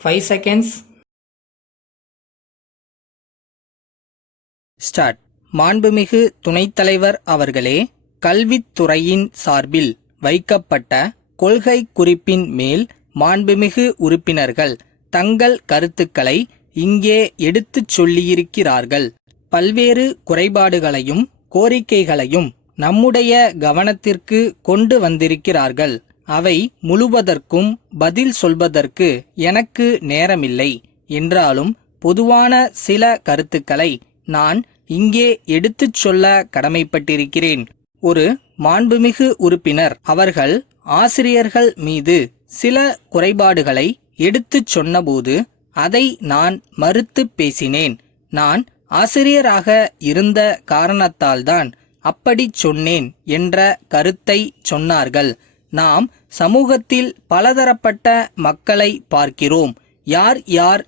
5 seconds. Start. மாண்புமிகு துணைத் தலைவர் அவர்களே, கல்வித்துறையின் சார்பில் வைக்கப்பட்ட கொள்கை குறிப்பின் மேல் மாண்புமிகு உறுப்பினர்கள் தங்கள் கருத்துக்களை இங்கே எடுத்துச் சொல்லியிருக்கிறார்கள். பல்வேறு குறைபாடுகளையும் கோரிக்கைகளையும் நம்முடைய கவனத்திற்கு கொண்டு வந்திருக்கிறார்கள். அவை முழுவதற்கும் பதில் சொல்வதற்கு எனக்கு நேரமில்லை. என்றாலும் பொதுவான சில கருத்துக்களை நான் இங்கே எடுத்துச் சொல்ல கடமைப்பட்டிருக்கிறேன். ஒரு மாண்புமிகு உறுப்பினர் அவர்கள் ஆசிரியர்கள் மீது சில குறைபாடுகளை எடுத்துச் சொன்னபோது அதை நான் மறுத்து பேசினேன். நான் ஆசிரியராக இருந்த காரணத்தால்தான் அப்படி சொன்னேன் என்ற கருத்தை சொன்னார்கள். நாம் சமூகத்தில் பலதரப்பட்ட மக்களை பார்க்கிறோம். யார் யார்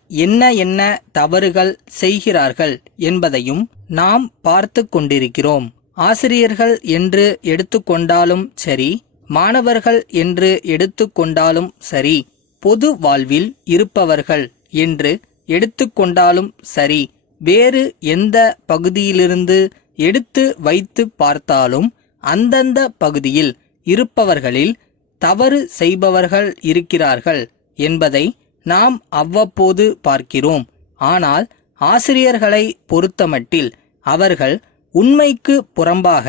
என்ன தவறுகள் செய்கிறார்கள் என்பதையும் நாம் பார்த்து கொண்டிருக்கிறோம். ஆசிரியர்கள் என்று எடுத்துக்கொண்டாலும் சரி, மாணவர்கள் என்று எடுத்துக்கொண்டாலும் சரி, பொது வாழ்வில் இருப்பவர்கள் என்று எடுத்துக்கொண்டாலும் சரி, வேறு எந்த பகுதியிலிருந்து எடுத்து வைத்து பார்த்தாலும் அந்தந்த பகுதியில் இருப்பவர்களில் தவறு செய்பவர்கள் இருக்கிறார்கள் என்பதை நாம் அவ்வப்போது பார்க்கிறோம். ஆனால் ஆசிரியர்களை பொறுத்தமட்டில் அவர்கள் உண்மைக்கு புறம்பாக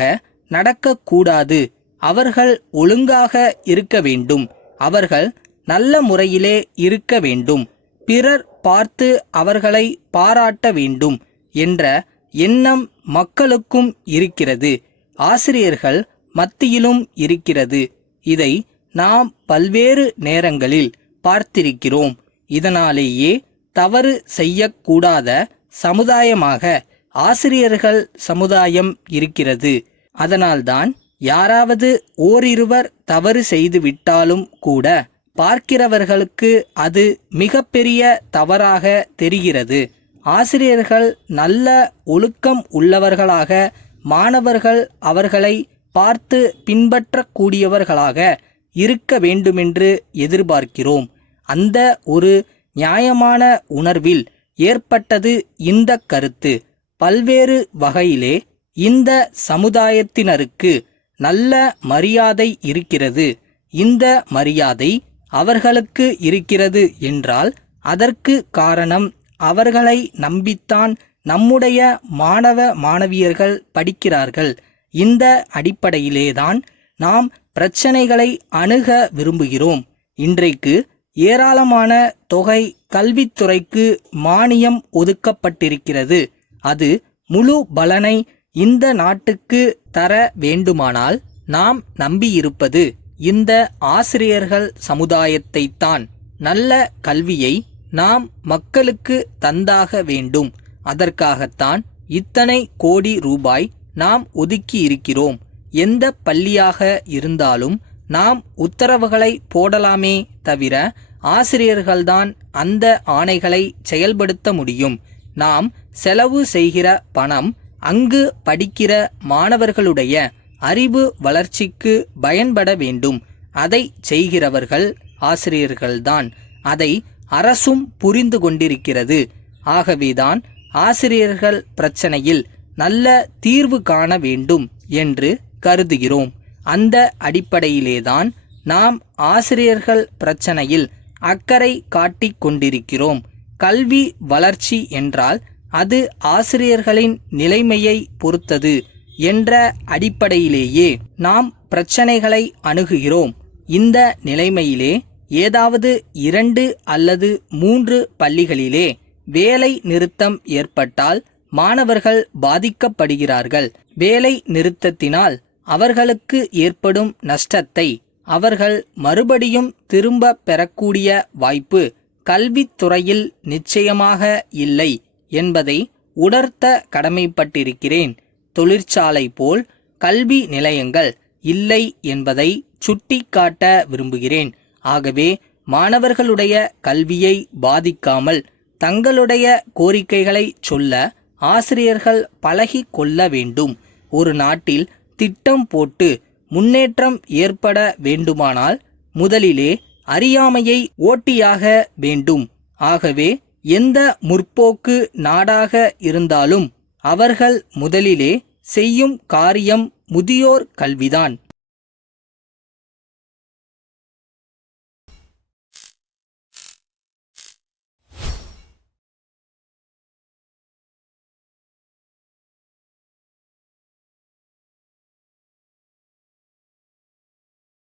நடக்கக்கூடாது. அவர்கள் ஒழுங்காக இருக்க வேண்டும். அவர்கள் நல்ல முறையிலே இருக்க வேண்டும். பிறர் பார்த்து அவர்களை பாராட்ட வேண்டும் என்ற எண்ணம் மக்களுக்கும் இருக்கிறது. ஆசிரியர்கள் மத்தியிலும் இருக்கிறது. இதை நாம் பல்வேறு நேரங்களில் பார்த்திருக்கிறோம். இதனாலேயே தவறு செய்யக்கூடாத சமுதாயமாக ஆசிரியர்கள் சமுதாயம் இருக்கிறது. அதனால்தான் யாராவது ஓரிருவர் தவறு செய்துவிட்டாலும் கூட பார்க்கிறவர்களுக்கு அது மிகப்பெரிய தவறாக தெரிகிறது. ஆசிரியர்கள் நல்ல ஒழுக்கம் உள்ளவர்களாக, மாணவர்கள் அவர்களை பார்த்து பின்பற்றக்கூடியவர்களாக இருக்க வேண்டுமென்று எதிர்பார்க்கிறோம். அந்த ஒரு நியாயமான உணர்வில் ஏற்பட்டது இந்த கருத்து. பல்வேறு வகையிலே இந்த சமுதாயத்தினருக்கு நல்ல மரியாதை இருக்கிறது. இந்த மரியாதை அவர்களுக்கு இருக்கிறது என்றால் அதற்கு காரணம் அவர்களை நம்பித்தான் நம்முடைய மாணவ மாணவியர்கள் படிக்கிறார்கள். இந்த அடிப்படையிலேதான் நாம் பிரச்சனைகளை அணுக விரும்புகிறோம். இன்றைக்கு ஏராளமான தொகை கல்வித்துறைக்கு மானியம் ஒதுக்கப்பட்டிருக்கிறது. அது முழு பலனை இந்த நாட்டுக்கு தர வேண்டுமானால் நாம் நம்பியிருப்பது இந்த ஆசிரியர்கள் சமுதாயத்தைத்தான். நல்ல கல்வியை நாம் மக்களுக்கு தந்தாக வேண்டும். அதற்காகத்தான் இத்தனை கோடி ரூபாய் நாம் ஒதுக்கி இருக்கிறோம். எந்த பள்ளியாக இருந்தாலும் நாம் உத்தரவுகளை போடலாமே தவிர ஆசிரியர்கள்தான் அந்த ஆணைகளை செயல்படுத்த முடியும். நாம் செலவு செய்கிற பணம் அங்கு படிக்கிற மாணவர்களுடைய அறிவு வளர்ச்சிக்கு பயன்பட வேண்டும். அதை செய்கிறவர்கள் ஆசிரியர்கள்தான். அதை அரசும் புரிந்து கொண்டிருக்கிறது. ஆகவேதான் ஆசிரியர்கள் பிரச்சனையில் நல்ல தீர்வு காண வேண்டும் என்று கருதுகிறோம். அந்த அடிப்படையிலேதான் நாம் ஆசிரியர்கள் பிரச்சனையில் அக்கறை காட்டிக் கொண்டிருக்கிறோம். கல்வி வளர்ச்சி என்றால் அது ஆசிரியர்களின் நிலைமையை பொறுத்தது என்ற அடிப்படையிலேயே நாம் பிரச்சனைகளை அணுகுகிறோம். இந்த நிலைமையிலே ஏதாவது 2 அல்லது 3 பள்ளிகளிலே வேலை நிறுத்தம் ஏற்பட்டால் மாணவர்கள் பாதிக்கப்படுகிறார்கள். வேலை நிறுத்தத்தினால் அவர்களுக்கு ஏற்படும் நஷ்டத்தை அவர்கள் மறுபடியும் திரும்ப பெறக்கூடிய வாய்ப்பு கல்வித்துறையில் நிச்சயமாக இல்லை என்பதை உணர்த்த கடமைப்பட்டிருக்கிறேன். தொழிற்சாலை போல் கல்வி நிலையங்கள் இல்லை என்பதை சுட்டிக்காட்ட விரும்புகிறேன். ஆகவே மாணவர்களுடைய கல்வியை பாதிக்காமல் தங்களுடைய கோரிக்கைகளை சொல்ல ஆசிரியர்கள் பழகி கொள்ள வேண்டும். ஒரு நாட்டில் திட்டம் போட்டு முன்னேற்றம் ஏற்பட வேண்டுமானால் முதலிலே அறியாமையை ஓட்டியாக வேண்டும். ஆகவே எந்த முற்போக்கு நாடாக இருந்தாலும் அவர்கள் முதலிலே செய்யும் காரியம் முதியோர் கல்விதான்.